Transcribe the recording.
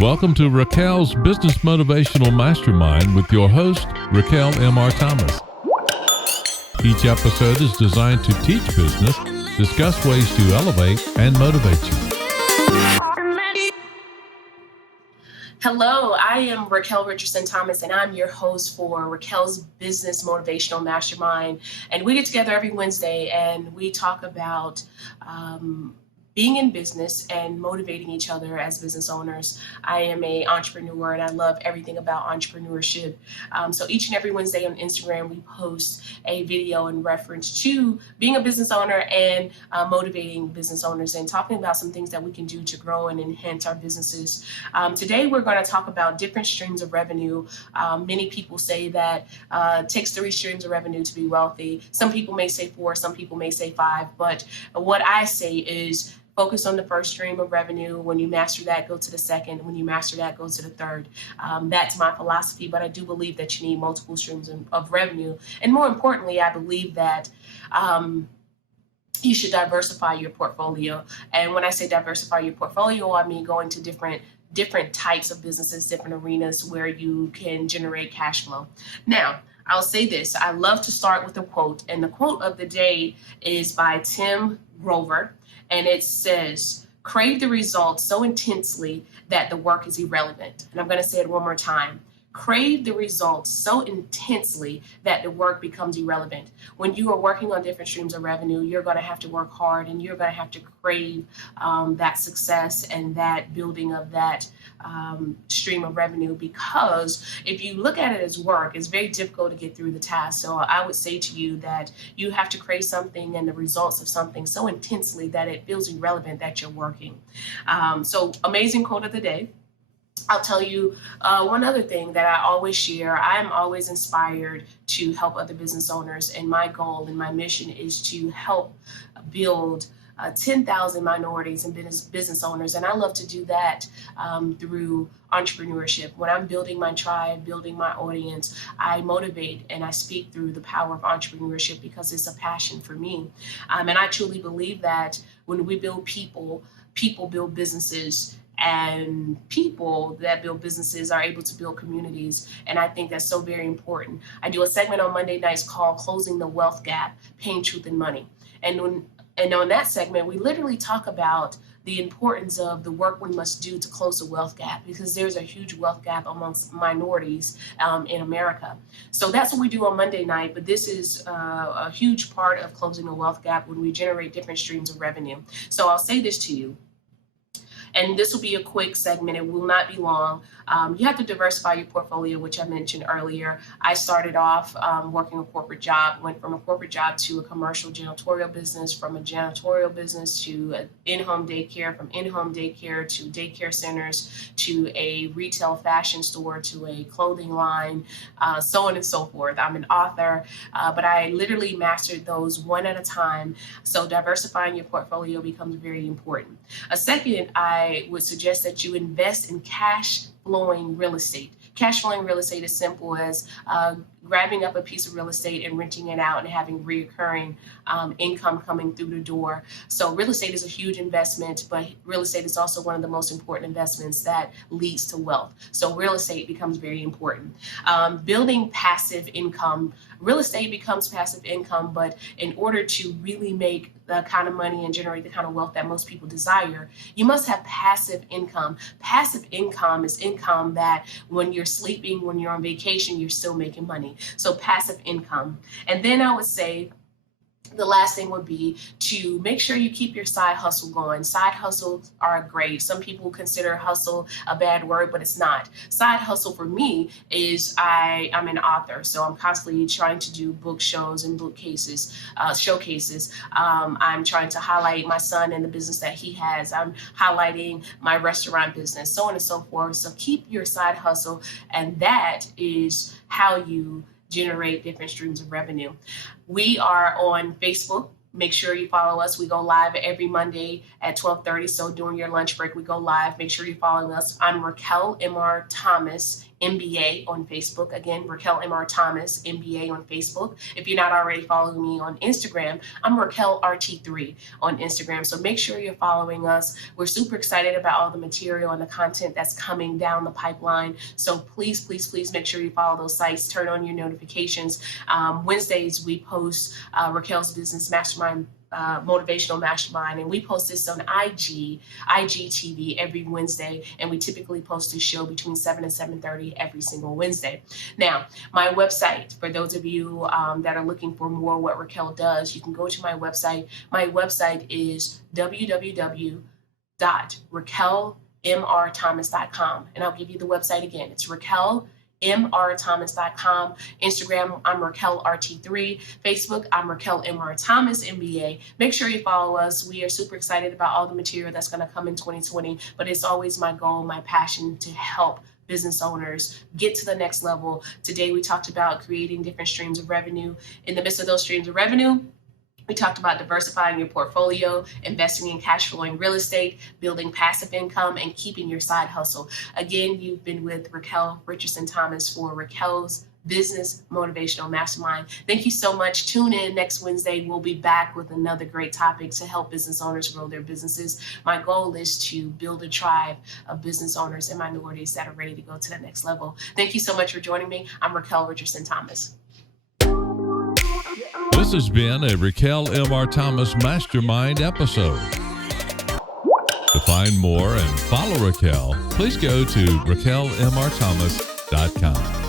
Welcome to Raquel's Business Motivational Mastermind with your host, Raquel M.R. Thomas. Each episode is designed to teach business, discuss ways to elevate, and motivate you. Hello, I am Raquel Richardson Thomas, and I'm your host for Raquel's Business Motivational Mastermind. And we get together every Wednesday and we talk about being in business and motivating each other as business owners. I am an entrepreneur and I love everything about entrepreneurship. So each and every Wednesday on Instagram, we post a video in reference to being a business owner and motivating business owners and talking about some things that we can do to grow and enhance our businesses. Today, we're going to talk about different streams of revenue. Many people say that it takes 3 streams of revenue to be wealthy. Some people may say 4, some people may say 5, but what I say is focus on the first stream of revenue. When you master that, go to the second. When you master that, go to the third. That's my philosophy, but I do believe that you need multiple streams of revenue. And more importantly, I believe that you should diversify your portfolio. And when I say diversify your portfolio, I mean going to different types of businesses, different arenas where you can generate cash flow. Now, I'll say this. I love to start with a quote, and the quote of the day is by Tim Grover. And it says, crave the results so intensely that the work is irrelevant. And I'm going to say it one more time. Crave the results so intensely that the work becomes irrelevant. When you are working on different streams of revenue, you're going to have to work hard and you're going to have to crave that success and that building of that stream of revenue, because if you look at it as work, it's very difficult to get through the task. So I would say to you that you have to crave something and the results of something so intensely that it feels irrelevant that you're working. So amazing quote of the day. I'll tell you one other thing that I always share. I'm always inspired to help other business owners, and my goal and my mission is to help build 10,000 minorities and business owners. And I love to do that through entrepreneurship. When I'm building my tribe, building my audience, I motivate and I speak through the power of entrepreneurship because it's a passion for me. And I truly believe that when we build people, people build businesses. And people that build businesses are able to build communities. And I think that's so very important. I do a segment on Monday nights called Closing the Wealth Gap, Pain, Truth, and Money. And on that segment, we literally talk about the importance of the work we must do to close the wealth gap, because there's a huge wealth gap amongst minorities in America. So that's what we do on Monday night. But this is a huge part of closing the wealth gap when we generate different streams of revenue. So I'll say this to you. And this will be a quick segment. It will not be long. You have to diversify your portfolio, which I mentioned earlier. I started off working a corporate job, went from a corporate job to a commercial janitorial business, from a janitorial business to an in-home daycare, from in-home daycare to daycare centers, to a retail fashion store, to a clothing line, so on and so forth. I'm an author, but I literally mastered those one at a time. So diversifying your portfolio becomes very important. A second, I would suggest that you invest in cash flowing real estate. Cash flowing real estate is simple as grabbing up a piece of real estate and renting it out and having reoccurring income coming through the door. So real estate is a huge investment, but real estate is also one of the most important investments that leads to wealth. So real estate becomes very important. Building passive income. Real estate becomes passive income, but in order to really make the kind of money and generate the kind of wealth that most people desire, you must have passive income. Passive income is income that when you're sleeping, when you're on vacation, you're still making money. So passive income. And then I would say the last thing would be to make sure you keep your side hustle going. Side hustles are great. Some people consider hustle a bad word, but it's not. Side hustle for me is I'm an author, so I'm constantly trying to do book shows and showcases. I'm trying to highlight my son and the business that he has. I'm highlighting my restaurant business, so on and so forth. So keep your side hustle, and that is how you generate different streams of revenue. We are on Facebook. Make sure you follow us. We go live every Monday at 12:30. So during your lunch break, we go live. Make sure you're following us. I'm Raquel M.R. Thomas, MBA on Facebook. Again, Raquel M.R. Thomas, MBA on Facebook. If you're not already following me on Instagram, I'm Raquel RT3 on Instagram. So make sure you're following us. We're super excited about all the material and the content that's coming down the pipeline. So please make sure you follow those sites. Turn on your notifications. Wednesdays, we post Raquel's Business Mastermind Motivational Mastermind, and we post this on IGTV every Wednesday, and we typically post this show between 7 and 7:30 every single Wednesday. Now, my website, for those of you that are looking for more what Raquel does, you can go to my website. My website is www.raquelmrthomas.com, and I'll give you the website again. It's raquelmrthomas.com. Instagram, I'm Raquel RT3. Facebook, I'm Raquel MR Thomas, MBA. Make sure you follow us. We are super excited about all the material that's going to come in 2020, but it's always my goal, my passion to help business owners get to the next level. Today, we talked about creating different streams of revenue. In the midst of those streams of revenue, we talked about diversifying your portfolio, investing in cash flowing real estate, building passive income, and keeping your side hustle. Again, you've been with Raquel Richardson Thomas for Raquel's Business Motivational Mastermind. Thank you so much. Tune in next Wednesday. We'll be back with another great topic to help business owners grow their businesses. My goal is to build a tribe of business owners and minorities that are ready to go to the next level. Thank you so much for joining me. I'm Raquel Richardson Thomas. This has been a Raquel M.R. Thomas Mastermind episode. To find more and follow Raquel, please go to raquelmrthomas.com.